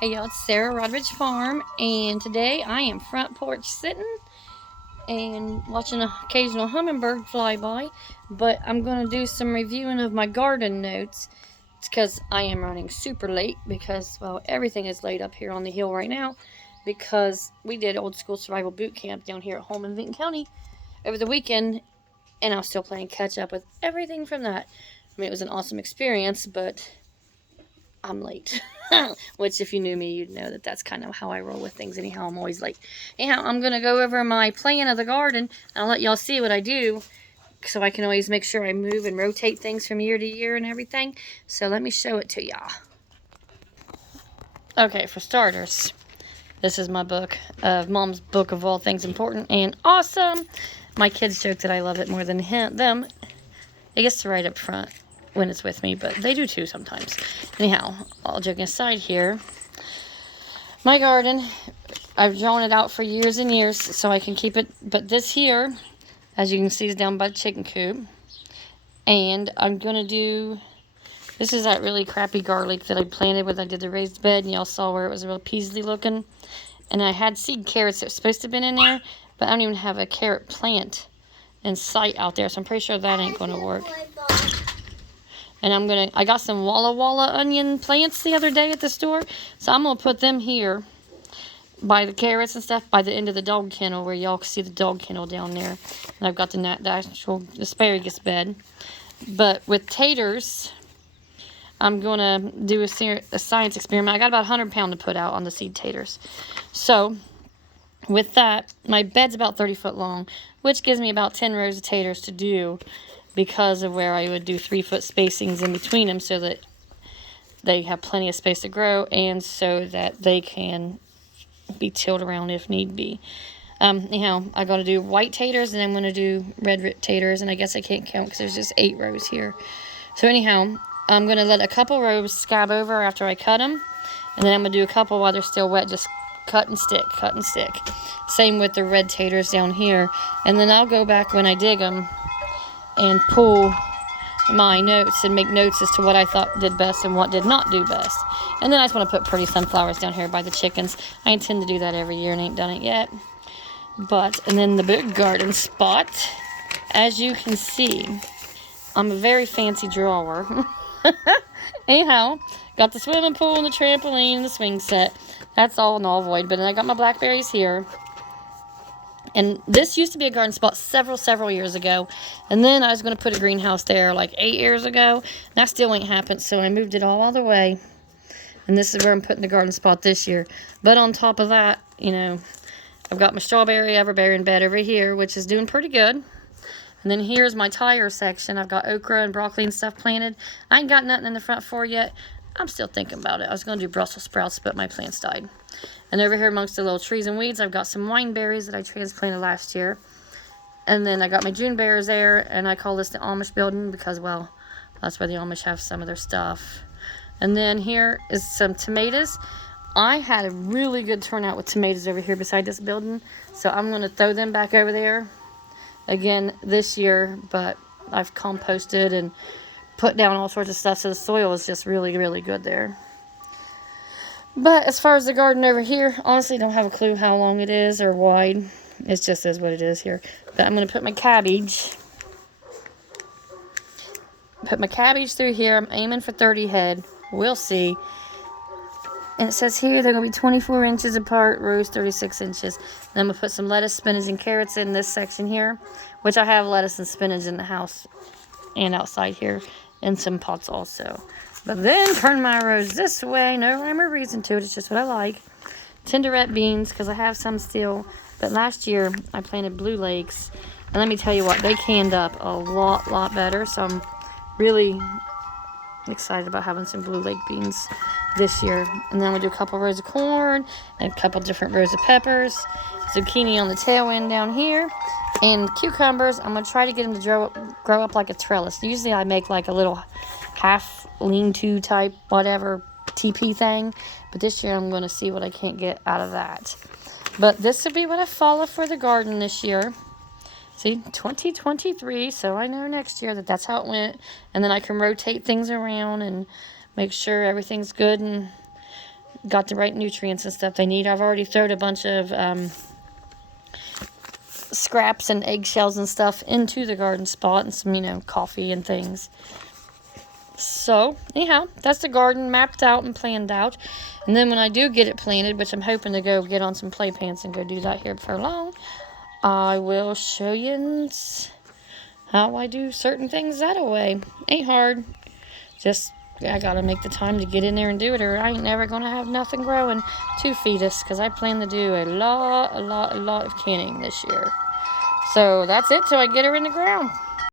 Hey y'all, it's Sarah Rodridge Farm, and today I am front porch sitting and watching an occasional hummingbird fly by, but I'm going to do some reviewing of my garden notes. It's because I am running super late because, well, everything is laid up here on the hill right now because we did old school survival boot camp down here at home in Vinton County over the weekend, and I'm still playing catch up with everything from that. I mean, it was an awesome experience, but I'm late. Which, if you knew me, you'd know that that's kind of how I roll with things. Anyhow, I'm always late. Anyhow, I'm going to go over my plan of the garden, and I'll let y'all see what I do, so I can always make sure I move and rotate things from year to year and everything. So let me show it to y'all. Okay, for starters, this is my book, Mom's Book of All Things Important and Awesome. My kids joke that I love it more than them. It gets to right up front when it's with me, but they do too sometimes. Anyhow, all joking aside here, my garden, I've drawn it out for years and years so I can keep it, but this here, as you can see, is down by the chicken coop. And I'm going to do, this is that really crappy garlic that I planted when I did the raised bed, and y'all saw where it was real peasly looking. And I had seed carrots that were supposed to have been in there, but I don't even have a carrot plant in sight out there, so I'm pretty sure that ain't going to work. And I got some Walla Walla onion plants the other day at the store, so I'm going to put them here by the carrots and stuff by the end of the dog kennel where y'all can see the dog kennel down there. And I've got the actual asparagus bed. But with taters, I'm going to do a science experiment. I got about 100 pounds to put out on the seed taters. So with that, my bed's about 30 foot long, which gives me about 10 rows of taters to do because of where I would do 3 foot spacings in between them so that they have plenty of space to grow and so that they can be tilled around if need be. Anyhow, I got to do white taters and I'm going to do red taters, and I guess I can't count because there's just 8 rows here. So anyhow, I'm going to let a couple rows scab over after I cut them, and then I'm going to do a couple while they're still wet, just cut and stick, cut and stick. Same with the red taters down here, and then I'll go back when I dig them and pull my notes and make notes as to what I thought did best and what did not do best. And then I just want to put pretty sunflowers down here by the chickens. I intend to do that every year and ain't done it yet. And then the big garden spot, as you can see, I'm a very fancy drawer. Anyhow, got the swimming pool and the trampoline and the swing set. That's all null void. But then I got my blackberries here. And this used to be a garden spot several years ago. And then I was going to put a greenhouse there like 8 years ago. And that still ain't happened, so I moved it all the way. And this is where I'm putting the garden spot this year. But on top of that, I've got my strawberry everbearing bed over here, which is doing pretty good. And then here's my tire section. I've got okra and broccoli and stuff planted. I ain't got nothing in the front for yet. I'm still thinking about it. I was going to do Brussels sprouts, but my plants died. And over here amongst the little trees and weeds, I've got some wineberries that I transplanted last year. And then I got my June bears there, and I call this the Amish building because, well, that's where the Amish have some of their stuff. And then here is some tomatoes. I had a really good turnout with tomatoes over here beside this building, so I'm going to throw them back over there again this year, but I've composted and put down all sorts of stuff, so the soil is just really good there. But as far as the garden over here, honestly don't have a clue how long it is or wide. It just is what it is here. But I'm going to put my cabbage through here. I'm aiming for 30 head. We'll see. And it says here they're going to be 24 inches apart, rows 36 inches. Then I'm going to put some lettuce, spinach, and carrots in this section here, which I have lettuce and spinach in the house and outside here, and some pots also. But then turn my rows this way. No rhyme or reason to it. It's just what I like. Tenderette beans, because I have some still. But last year, I planted Blue Lakes. And let me tell you what, they canned up a lot better. So I'm really excited about having some Blue Lake beans this year. And then we do a couple rows of corn and a couple different rows of peppers. Zucchini on the tail end down here. And cucumbers, I'm going to try to get them to grow up like a trellis. Usually I make like a little half lean-to type whatever TP thing. But this year I'm going to see what I can't get out of that. But this would be what I follow for the garden this year. See, 2023, so I know next year that's how it went. And then I can rotate things around and make sure everything's good and got the right nutrients and stuff they need. I've already thrown a bunch of scraps and eggshells and stuff into the garden spot, and some, coffee and things. So, anyhow, that's the garden mapped out and planned out. And then when I do get it planted, which I'm hoping to go get on some play pants and go do that here before long, I will show you how I do certain things that way. Ain't hard. Just, I gotta make the time to get in there and do it, or I ain't never gonna have nothing growing to feed us, because I plan to do a lot of canning this year. So that's it till I get her in the ground.